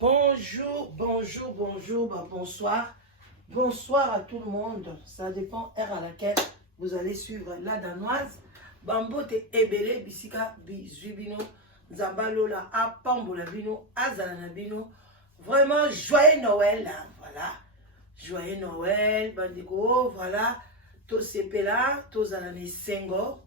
Bonjour, bonjour, bonjour, bonsoir. Bonsoir à tout le monde. Ça dépend heure à laquelle vous allez suivre la danoise. Bambote ebele bisika bizubino. Nzambalola apambola bino, azala bino. Vraiment joyeux Noël. Voilà. Joyeux Noël, bandiko. Voilà. Tous ces là, tous à l'année sengo.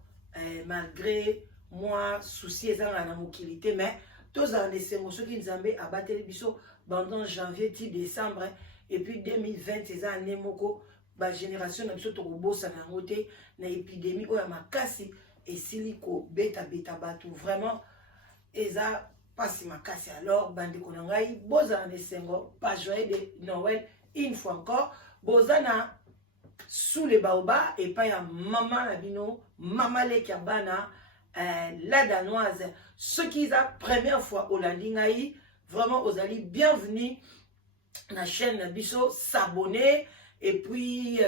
Malgré moi, souci et la mokilité, mais tous à l'année sengo. Ceux qui nous ont abattu les bisous pendant janvier, décembre. Et puis 2020, c'est ça, Nemoko, la génération n'a pas de ça n'a pas na épidémie, ou ma casse et silico, beta, batou, vraiment, et ça, pas si ma casse alors, bande konangai, boza ne sengo, pas joyeux de Noël, une fois encore, bozana sous les baobas, et pas ya maman labino, maman le kiabana, la danoise, ceux qui ont première fois au landingaï, vraiment, aux alliés, bienvenue. La chaîne Bisso, s'abonner et puis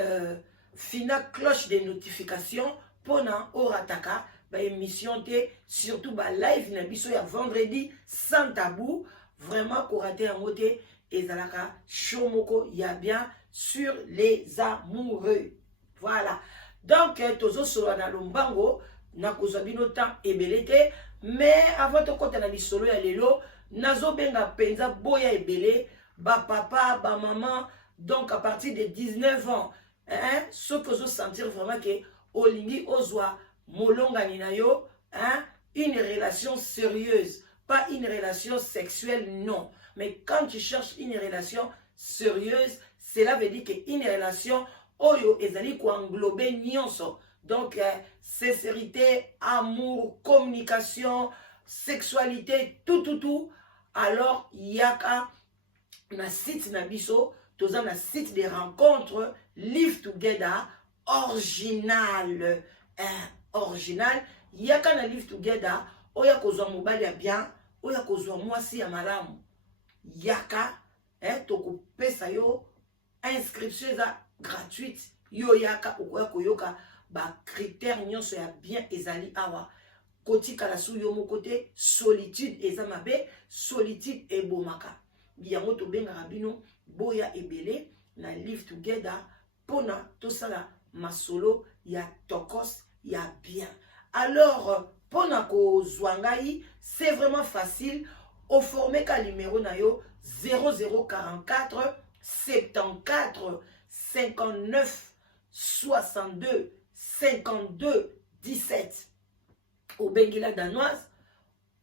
fina cloche de notifications pour na orataka ba émission te surtout ba live na Bisso ya vendredi sans tabou vraiment ko raté en moté et zalaka shomoko ya bien sur les amoureux. Voilà. Donc tozo solo na lombango na kozabino temps ebelete mais avant to kota na bisolo ya lelo nazo benga penza boya ebele ba papa, ba maman, donc à partir de 19 ans, hein, ce que je sentir vraiment que Olingi Ozwa, Molonga Ninayo, hein, une relation sérieuse, pas une relation sexuelle, non. Mais quand tu cherches une relation sérieuse, cela veut dire qu'une relation, Oyo, ezali ko englober nyonso. Donc, sincérité, amour, communication, sexualité, tout. Alors, yaka na site na biso, toza na site de rencontres Live Together original. Original, yaka na Live Together, oya kozwa mobali ya bien, oya kozwa mwasi ya malamu. Yaka, toko pesa yo, inscription eza gratuite, yo yaka, okoya koyoka, ba critère nyonso ya bien ezali awa. Koti kalasu yo mokote, solitude eza mabe, solitude ebomaka. Yango to benga rabino boya ebele na Live Together pona tosala masolo ya tokos ya bien. Alors pona ko zwangai c'est vraiment facile au former ka numéro na yo 0044 74 59 62 52 17 au bengila danoise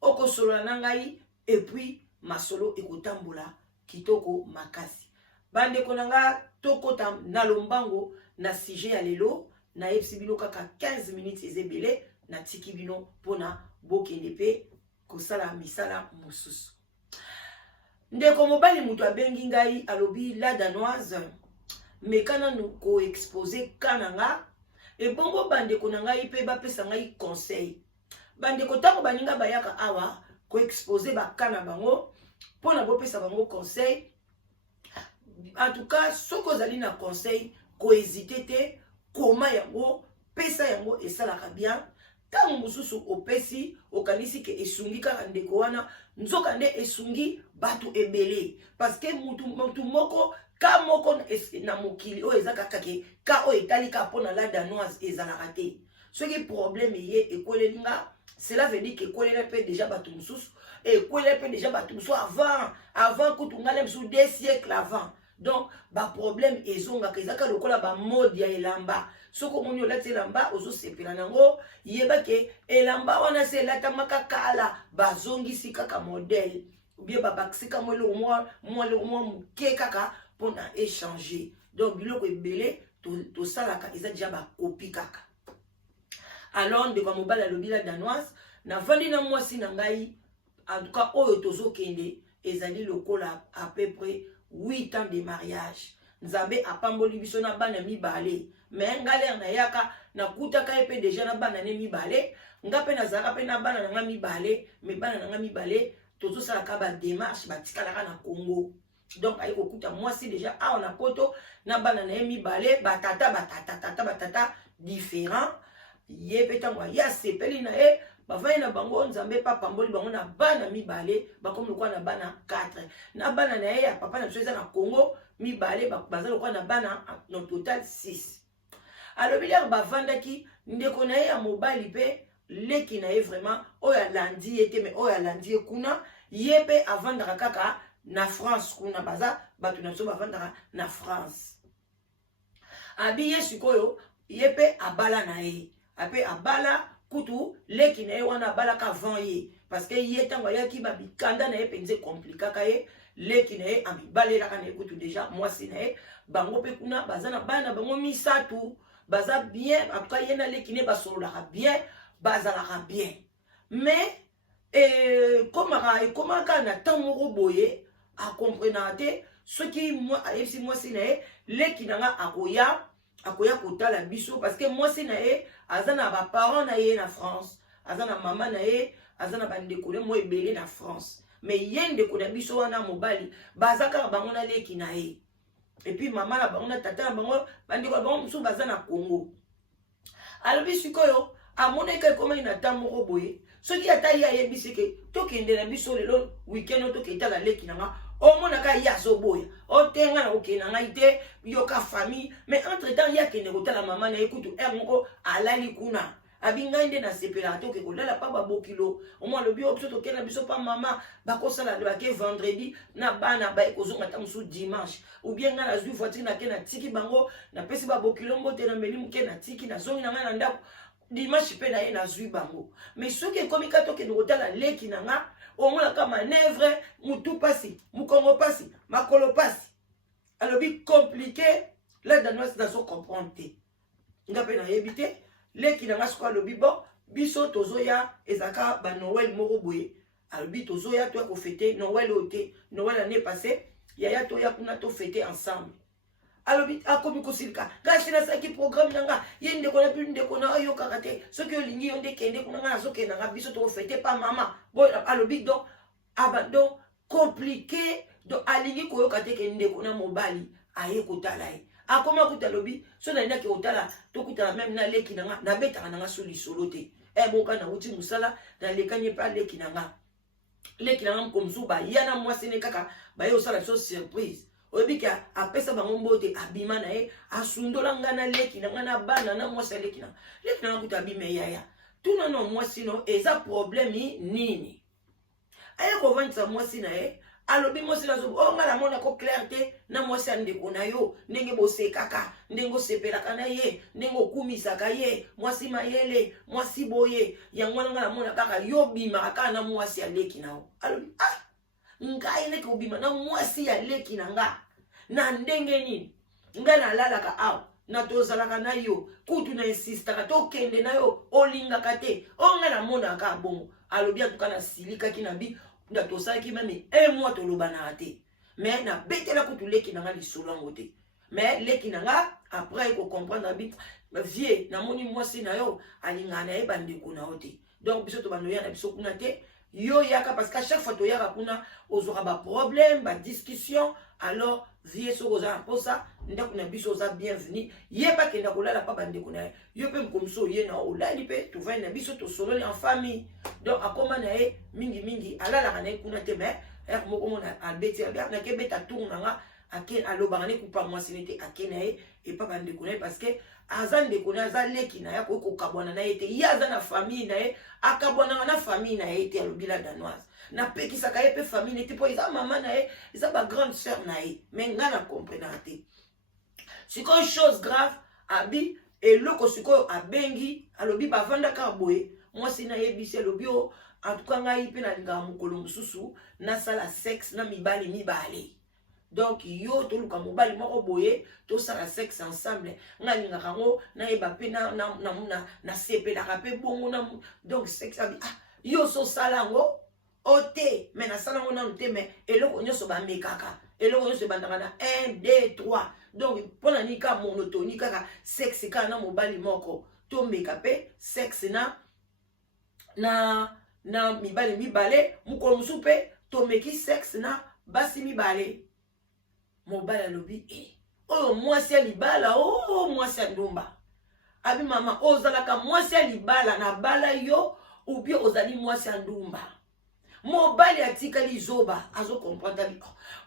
oko solo nangai et puis masolo ekotambola kitoko makasi. Bande konanga toko tam na lombango na sujet ya lelo na epsibino kaka 15 minutes ezebele na tikibino pona bokende pe kosala misala mosusu. Ndeko mobali mutu abengi ngai alobi la danoise mekana nu ko exposer kananga e bongo bande konanga ipe ba pesa ngai conseil. Bande kotango baninga bayaka awa ko exposer ba kana bango pour na bopesa bango conseil. En tout cas, ce que vous allez na conseil, ko hésiter te, koma yango, pesa yango et ça la bien. Tant mususu opesi, okanisi ke esungi kaka ndeko wana, nzokande esungi batu ebele. Parce que mutu moko, ka moko na mokili, o ezaka kake, ka o etali ka pona la danoise ezalaka te. Ce qui est problème yé ekolelinga, cela veut dire que ekolelinga pe déjà batu mususu. Et quoi les déjà battu avant que tu n'allais sous 2 siècles avant. Donc ba problème ezonga kezaka lokola ba mode ya elamba. Soko moni olati elamba ozo sepela nango yeba ke elamba wana se lata makakala bazongisi kaka modèle. Ou bien ba baksika mo le mo ke kaka pour échanger. Donc biloko ebele to salaka eza déjà ba copie kaka. Alors de comme mobile lobi la danoise na vandi na mwasi na ngai. En tout cas, oyo tozo kende ezali lokola à peu près 8 ans de mariage. Nzambe apamboli biso na bana mibale. Mais ngalere na yaka na kutaka epe déjà na bana ne mibale. Ngape na zaka pe na bana na mibale, mais bana na mibale tozo sala ka ba démarche batikala na Congo. Donc ayi kokuta mwasi déjà a on a poto na bana na mibale batata différent. Ye petamwa ya sepeli na e bavandi na bango nzambe pa pamboli bango na bana mibale bakomi lokwa na bana 4 na bana na ye ya papa na biso eza na Congo mibale baza lokwa na bana no total 6 alobi lere bavandaki ndeko na ye ya mobali pe leki na ye vraiment oyo alandi ye te me oyo alandi ye kuna ye pe avandaka kaka na France kuna baza bato na biso bavandaka na France abi ye sikoyo ye pe abala na ye ape abala kutu leki na ye wana abalaka avant ye parce que ye ntango ayaki babikanda na ye mpenza ekomplikaka ye leki na ye amibalelaka na ye kutu deja mwasi na ye bango mpe kuna baza na bana bango misatu baza bien en tout cas ye na leki na ye basololaka bien bazalaka bien mais ekomaka na ntan moko boye akomprenaka te soki ayebisi mwasi na ye leki na nga akoya kotala biso parce que mwasi na ye aza na baparent na ye na France aza na mama na ye aza na bandeko na mo ebele na France mais ye ndeko na biso wana mobali baza kaka bango na leki na ye epuis mama na bango na tata na bango bandeko na bango mosusu baza na Congo alobi sikoyo amonaki ekomaki na ntan moko boye soki ata ye ayebisi ke tokende na biso lelo weekend oyo toketala leki na nga omonaka ye azoboya otenga na kokende na ngai te yoka famille mais entre temps ye akende kotala mama na ye kutu ere moko alali kuna abi ngai nde nasepelaka toke kolala pa babokilo omo alobi oyo biso tokende na biso pa mama bakosala bake vendredi na bana baye kozonga ta mosusu dimanche ou bien ngai nazwi voitire nake natiki bango napesi babokilo mbote na meli moke natiki nazongi na ngai na ndako dimanche mpe na ye nazwi bango mais soki ekomi ka tokende kotala leki na nga omonaka manevre mutu pasi mokongo pasi makolo pasi alobi compliqué la danoise nazo comprendre te nga mpe nayebi te leki na nga siko alobi bon biso tozoya ezaka ba Noël moko boye alobi tozoya toya kofete Noël oyo te Noël année passée yaya toya kuna tofete ensemble alobi akomi kosilika ngasi nasalaki programme na nga ye ndeko na pi ndeko na oyokaka te soki olingi yo nde kende kuna nga nazokenda nga biso tokofete pa mama bo alobi donc donc compliqué donc alingi koyoka te ke ndeko na mobali aye kotala ye akoma kuta alobi so nalindaki kotala tokutala meme na leki na nga nabetaka na nga so lisolo te boka nauti mosala nalekani mpe leki na nga mokomosu baya na mwasi ne kaka baye osala biso surprise oyebi ke apesa bango mbote abima na ye asundola nga na leki na nga na bana na mwasi ya leki na nga kuta abima yaya tuna na mwasi no eza problème nini aye kovandisa mwasi na ye alobi mwasi na zo onga na mona ko clair te na mwasi ya ndeko na yo ndenge bosekaka ndenge osepelaka na ye ndenge okumisaka ye mwasi mayele mwasi boye yango wana nga na mona kaka yo bimaka kaka na mwasi ya leki na yo alobi ngai neke obima na mwasi ya leki na nga na ndenge nini ngai nalalaka awa na tozalaka na yo kutu na insistaka tokende na yo olingaka te onga na monaka bongo alobi atuka na silikaki na bi na tosalaki meme un mois tolobanaka te mais na betela kutu leki na nga lisolo yango te mais leki na nga après ekocomprendre bi vie namoni mwasi na yo alingaka na ye bandeko na yo te donc biso tobanoya na biso kuna te yo yaka parce qu'à chaque fois to yaka kuna ozora ba problème ba discussion alors vie so oza pour ça ndako na biso oza bienvenue ye pa kenda kolala pa bandeko na yo pe mkomso ye na olali pe to va na biso to sololi en famille donc akoma na ye mingi alala na kuna te mais moko mona albeti na ke beta tourna nga ake alobanga ne kupa mwasi nete ake na ye et pa bandeko na ye parce que aza ndeko na aza leki na ya ko kabwana na ye te ye aza na famille na ye akabwana na famille na ye te alobi la danoise na pekisaka ye pe famille nete po eza mama na ye eza ba grande sœur na ye mais nga na comprendre te sikoyo chose grave abi eloko sikoyo abengi alobi bavandaka boye mwasi na ye bisi alobi o en tout cas ngai pe nalingaka mokolo mosusu nasala sexe na mibale donc yo toluka mobali moko boye tosala sexe ensemble ngalingaka yango nayeba mpe na sepelaka mpe bongo na donc sexe abi yo sosala yango ote me nasala yango nanu te me eloko nyonso bamekaka eloko nyonso ebandaka na 1 2 3 donc mpona nini kaka monotoni kaka sexe kaka na mobali moko tomeka mpe sexe na mibale mokolo mosusu mpe tomeki sexe na basi mibale mobali alobi oyo mwasi ya libala mwasi ya ndumba abi mama ozalaka mwasi ya libala na bala yo ou bien ozali mwasi ya ndumba mobali atikali zoba azo comprendre bi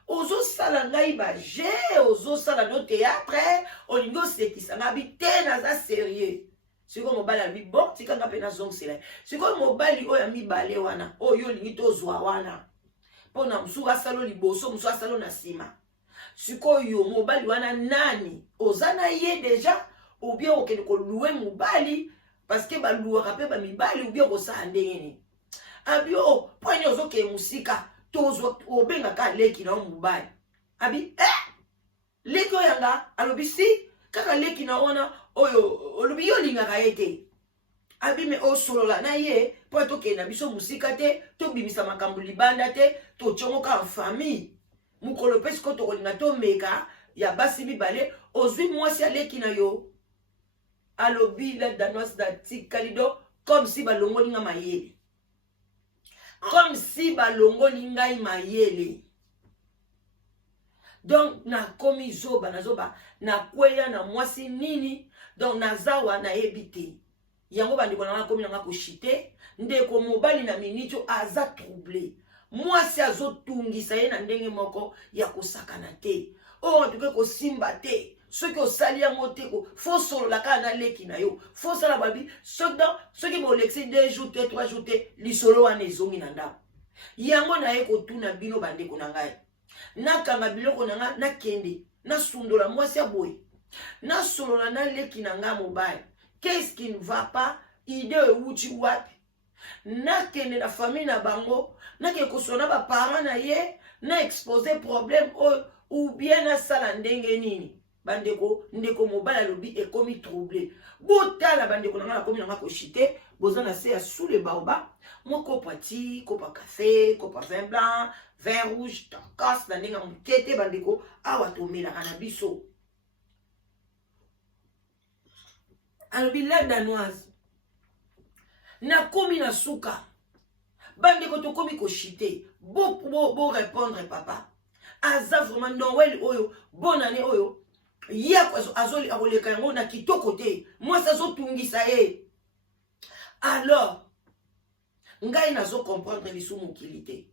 ozo sala ngai ba je ozo sala no théâtre olingo sekisa nga bi te naza sérieux siko mobali abi bon tika nga pe na zongsela siko mobali oyo mibale wana oyo lingi tozwa wana pona msuka asalo liboso msuka asalo na sima siko yo mobali wana nani ozana ye deja ou bien okende ko louer mobali parce que ba louera pe ba mibali ou bien ko sa ndenge abi o poinye ozoke musika tozo obenga ka leki na mobali abi leki oyanga alobi si kaka leki na wana oyo olobi yo lingaka ete abi me osolola na ye po toke na biso musika te to bimisa makambo libanda te to chongoka en famille mukolo pesi ko to kolinga to meka ya basi mibale ozwi mwasi aleki na yo alobi la danoise da tikalido comme si balongoli nga mayele comme si balongoli ngai mayele donc na komi zoba na zoba na kweya na mwasi nini donc nazawa na ebite yango bandiko na komi na ko shite ndeko mobali na minito aza troublé mwasi azotungisa ye na ndenge moko ya kosakana te o ntuke ko simba te soki osali yango te ko fo solola kaka na leki na yo fo sala babi soki bolexi 2 jours te 3 jours te lisolo wana ezongi na ndako yango na ye kotuna bino bandeko na ngai nakanga biloko na nga nakende nasundola mwasi ya boye nasolola na leki na nga mobali qu'est-ce qui ne va pas ide euti wapi nakende na famille na bango nake kosona ba parents na ye na exposer problème ou bien na sala ndenge nini bandeko ndeko mobala lobi ekomi troublé botala bandeko na komi na ko chité bozana se ya sous le baoba moko pati kopa café kopa vin blanc vin rouge takas na ndenge mukete bandeko awa tomela kana biso alobi la danoise na komi na suka bandeko to komi ko chité bo répondre papa aza vraiment Noël oyo bonne année oyo ya azoli akoleka yango na kitoko te mwasi azotungisa ye alors ngai nazo comprendre lisu mokili te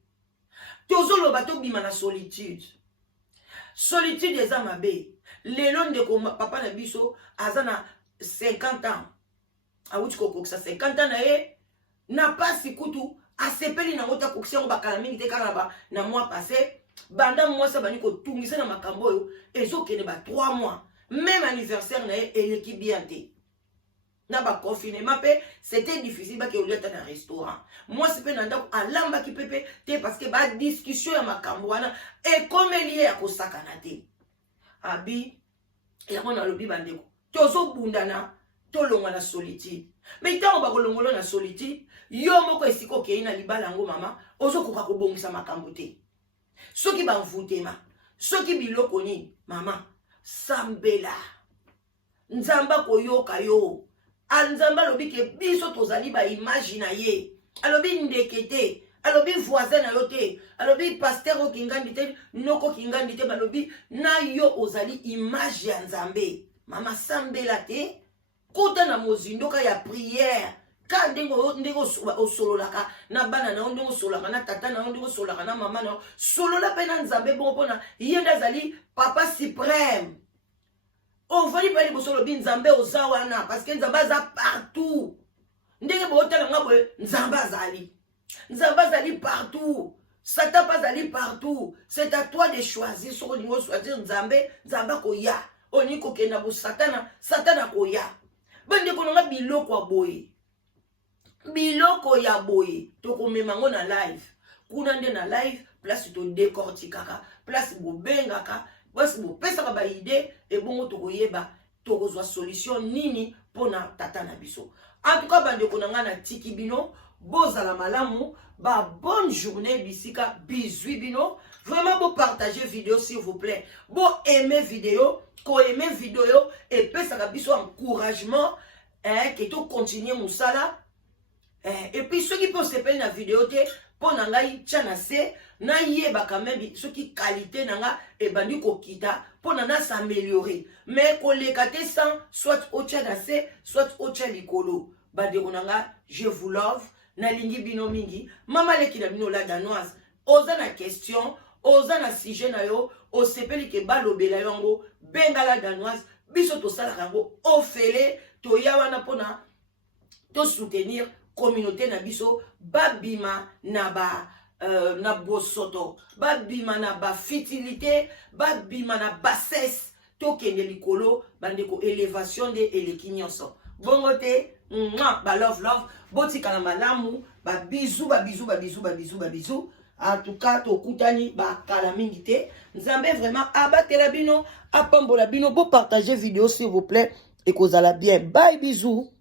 tozoloba tobima na solitude eza mabe lelo ndeko papa na biso aza na 50 ans awuti kokokisa 50 ans na ye na pasi kutu asepeli nango ta kokisa yango bakala mingi te kaka na mois passé banda mwasi bani kotungisa na makambo oyo ezokende ba 3 mois même anniversaire na ye eleki bien te na ba confinement pe c'était difficile ba ke oliata na restaurant mwasi pe na ndako alambaki pepe te parce que ba discussion ya makambo wana ekomeli ye ya kosakana te abi yango nalobi bandeko tozobundana tolongwa na solitude mais ntango bakolongola na solitude yo moko esika okei na libala yango mama ozokoka kobongisa makambo te soki bamvutema soki biloko nini mama sambela nzamba koyoka yo nzamba alobi ke biso tozali ba image na ye alobi ndeke te alobi voisin na yo te alobi pasteur okingandi te noko kingandi te balobi na yo ozali image ya nzambe mama sambela te kota na mozindoka ya prière ka ndenge osololaka na bana na ndenge osololaka na tata na ndenge osololaka na mama na solola pe na nzambe bon mpona ye nde azali papa suprême ovali mpe liboso lobi nzambe oza wana parce que nzambe aza partout ndenge bootala nga boye nzambe azali partout satan mpe azali partout c'est à toi de choisir soki olingi ochoisir nzambe akoya olingi kokenda bo satana akoya bandeko nanga biloko ya boye tokomema ngo na live kuna nde na live place to décortikaka place bobengaka place bopesaka baide ebongo tokoyeba tokozwa solution nini mpona tata na biso en tout cas bandeko nanga na tiki bino bozala malamu ba bonne journée bisika bizwi bino vraiment beau partager vidéo s'il vous plaît beau aimer vidéo ko aimer vidéo et pesaka biso encouragement que to continuer musala et puis ceux qui peuvent se payer la vidéo te pour ngai tchana se na yeba quand même ceux qui qualité nanga et bandi ko kita pour nana s'améliorer mais ko lekate sans soit au tchana se soit au tchana likolo bandi nanga je vous love nalingi bino mingi mama leki na bino la danoise oza na question oza na sujet na yo osepeli ke balobela yango benga la danoise biso tosalaka yango ofele toya wana mpona to soutenir communauté na biso babima na bosoto babima na bafitilité babima na bassesse tokende likolo bandeko élévation de eleki nyonso bongo te ba love botikala malamu babizou en tout cas tokutani bakala mingi te nzambe vraiment abatela bino apambola bino bo partager vidéo s'il vous plaît et kozala bien bye bisous.